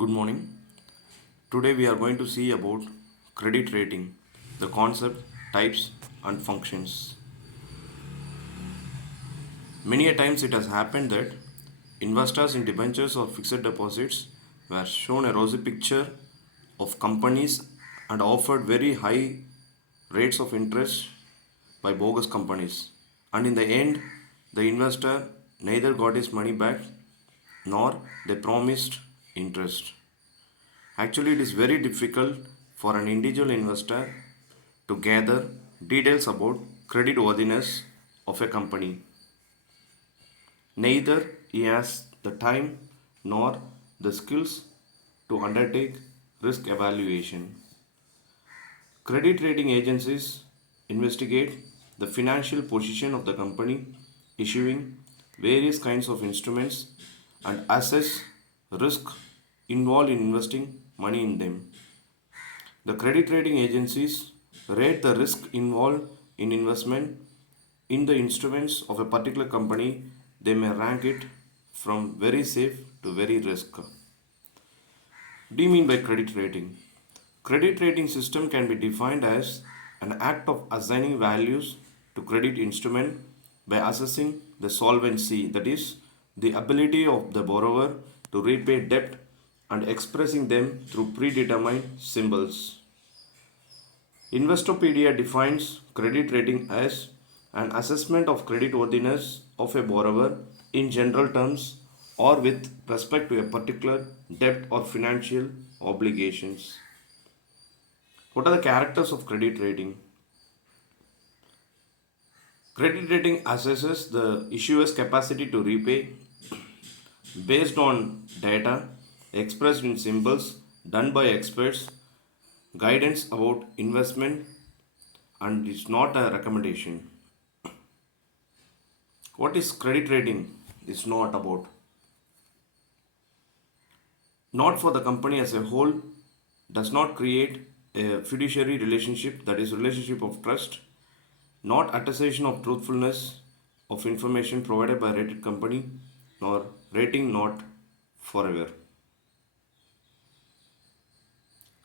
Good morning. Today we are going to see about credit rating, the concept, types and functions. Many a times it has happened that investors in debentures or fixed deposits were shown a rosy picture of companies and offered very high rates of interest by bogus companies. And in the end, the investor neither got his money back nor they promised interest. Actually, it is very difficult for an individual investor to gather details about credit worthiness of a company. Neither he has the time nor the skills to undertake risk evaluation. Credit rating agencies investigate the financial position of the company, issuing various kinds of instruments and assess risk involved in investing money in them. The credit rating agencies rate the risk involved in investment in the instruments of a particular company. They may rank it from very safe to very risk. What do you mean by credit rating? Credit rating system can be defined as an act of assigning values to credit instrument by assessing the solvency, that is, the ability of the borrower to repay debt and expressing them through predetermined symbols. Investopedia defines credit rating as an assessment of creditworthiness of a borrower in general terms or with respect to a particular debt or financial obligations. What are the characters of credit rating? Credit rating assesses the issuer's capacity to repay based on data expressed in symbols done by experts, guidance about investment, and it's not a recommendation. What is credit rating? Is not about. Not for the company as a whole, does not create a fiduciary relationship, that is relationship of trust, not attestation of truthfulness of information provided by rated company, nor rating not forever.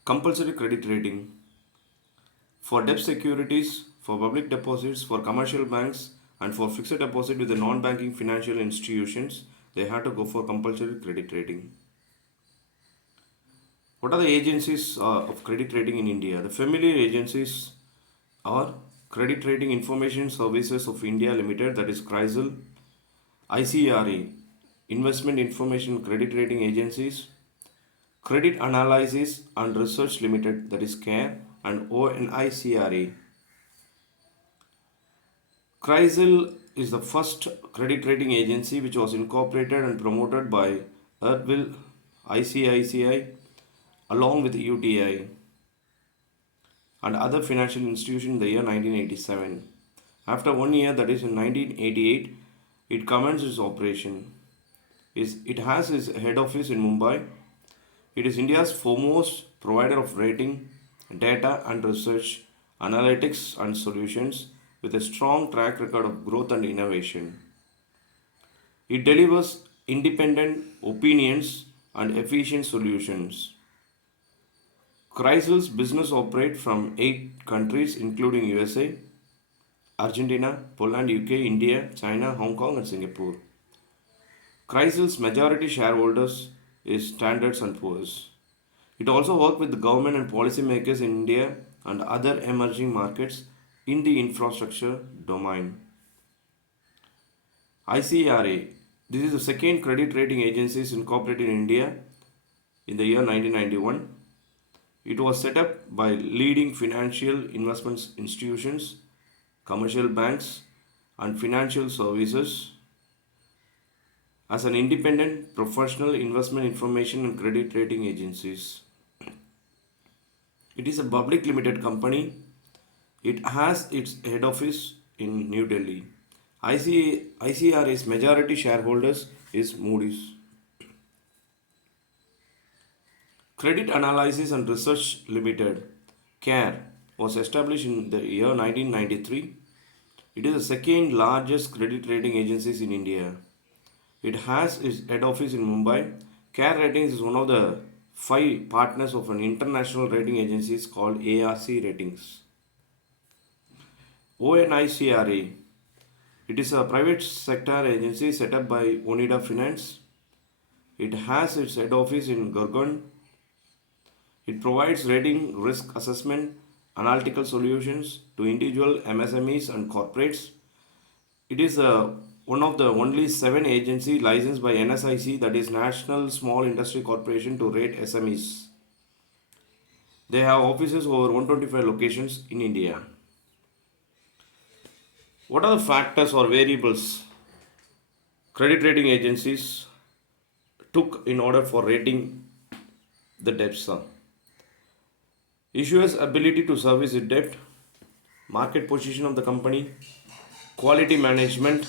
Compulsory credit rating for debt securities, for public deposits, for commercial banks, and for fixed deposit with the non-banking financial institutions, they have to go for compulsory credit rating. What are the agencies of credit rating in India? The familiar agencies are Credit Rating Information Services of India Limited, that is CRISIL, ICRA, Investment Information Credit Rating Agencies, Credit Analysis and Research Limited, that is CARE, and ONICRA. CRISIL is the first credit rating agency which was incorporated and promoted by Arul, ICICI, along with UTI and other financial institutions in the year 1987. After 1 year, that is in 1988, it commenced its operation. It has its head office in Mumbai. It is India's foremost provider of rating, data and research, analytics and solutions with a strong track record of growth and innovation. It delivers independent opinions and efficient solutions. Chrysal's business operate from 8 countries including USA, Argentina, Poland, UK, India, China, Hong Kong and Singapore. Chrysal's majority shareholders is Standards and Poor's. It also works with the government and policymakers in India and other emerging markets in the infrastructure domain. ICRA. This is the second credit rating agency incorporated in India in the year 1991. It was set up by leading financial investment institutions, commercial banks, and financial services as an independent professional investment information and credit rating agencies. It is a public limited company. It has its head office in New Delhi. ICRA's majority shareholders is Moody's. Credit Analysis and Research Limited, CARE, was established in the year 1993. It is the second largest credit rating agency in India. It has its head office in Mumbai. CARE Ratings is one of the 5 partners of an international rating agency called ARC Ratings. ONICRA. It is a private sector agency set up by Onida Finance. It has its head office in Gurgaon. It provides rating, risk assessment, analytical solutions to individual MSMEs and corporates. It is one of the only 7 agencies licensed by NSIC, that is National Small Industry Corporation, to rate SMEs. They have offices over 125 locations in India. What are the factors or variables credit rating agencies took in order for rating the debts? Issuer's ability to service its debt, market position of the company, quality management,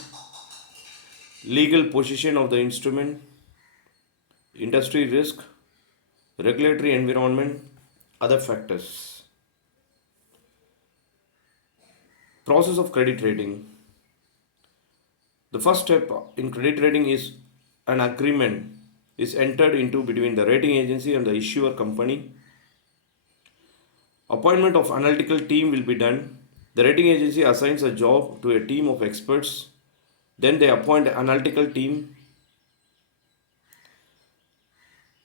legal position of the instrument, industry risk, regulatory environment, other factors. Process of credit rating. The first step in credit rating is an agreement is entered into between the rating agency and the issuer company. Appointment of analytical team will be done. The rating agency assigns a job to a team of experts. Then they appoint an analytical team.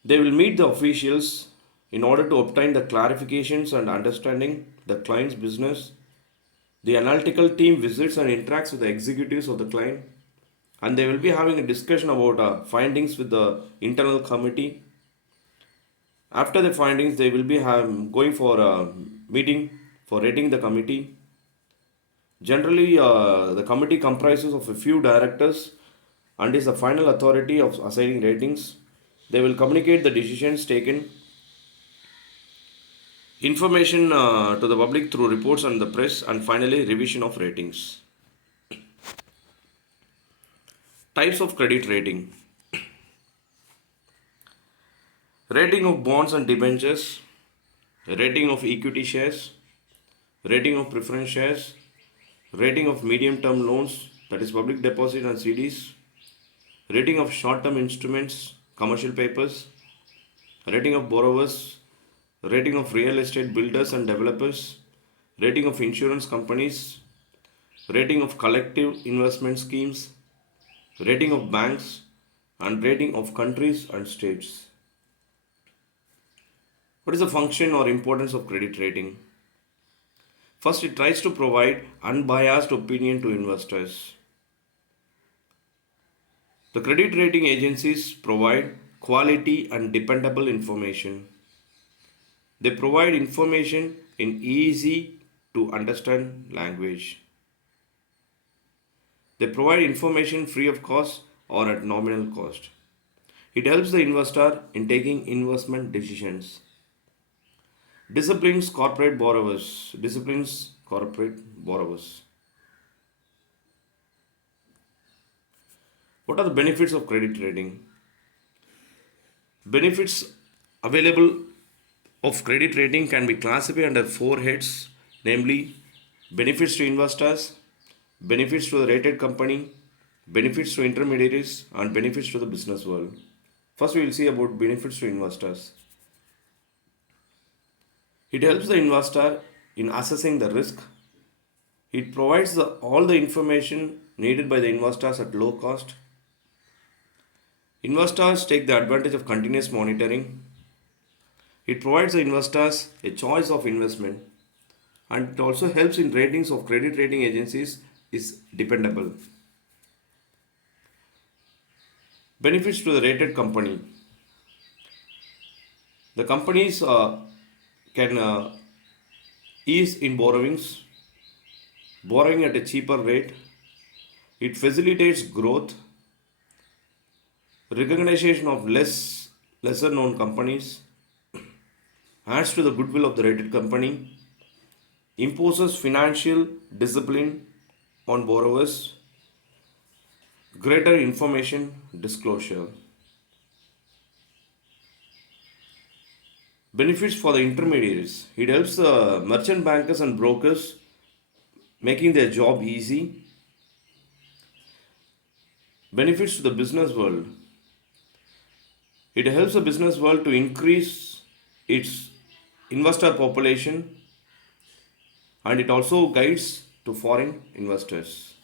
They will meet the officials in order to obtain the clarifications and understanding the client's business. The analytical team visits and interacts with the executives of the client, and they will be having a discussion about findings with the internal committee. After the findings, they will be going for a meeting for rating the committee. Generally, the committee comprises of a few directors and is the final authority of assigning ratings. They will communicate the decisions taken, information to the public through reports and the press, and finally revision of ratings. Types of credit rating. Rating of bonds and debentures, rating of equity shares, rating of preference shares, rating of medium term loans, that is public deposit and CDs, rating of short term instruments, commercial papers, rating of borrowers, rating of real estate builders and developers, rating of insurance companies, rating of collective investment schemes, rating of banks, and rating of countries and states. What is the function or importance of credit rating? First, it tries to provide unbiased opinion to investors. The credit rating agencies provide quality and dependable information. They provide information in easy to understand language. They provide information free of cost or at nominal cost. It helps the investor in taking investment decisions. Disciplines corporate borrowers. Disciplines corporate borrowers. What are the benefits of credit rating? Benefits available of credit rating can be classified under 4 heads, namely benefits to investors, benefits to the rated company, benefits to intermediaries, and benefits to the business world. First, we will see about benefits to investors. It helps the investor in assessing the risk. It provides all the information needed by the investors at low cost. Investors take the advantage of continuous monitoring. It provides the investors a choice of investment, and it also helps in ratings of credit rating agencies is dependable. Benefits to the rated company. The companies can ease in borrowing at a cheaper rate. It facilitates growth, recognition of lesser known companies, adds to the goodwill of the rated company, imposes financial discipline on borrowers, greater information disclosure. Benefits for the intermediaries. It helps the merchant bankers and brokers, making their job easy. Benefits to the business world. It helps the business world to increase its investor population, and it also guides to foreign investors.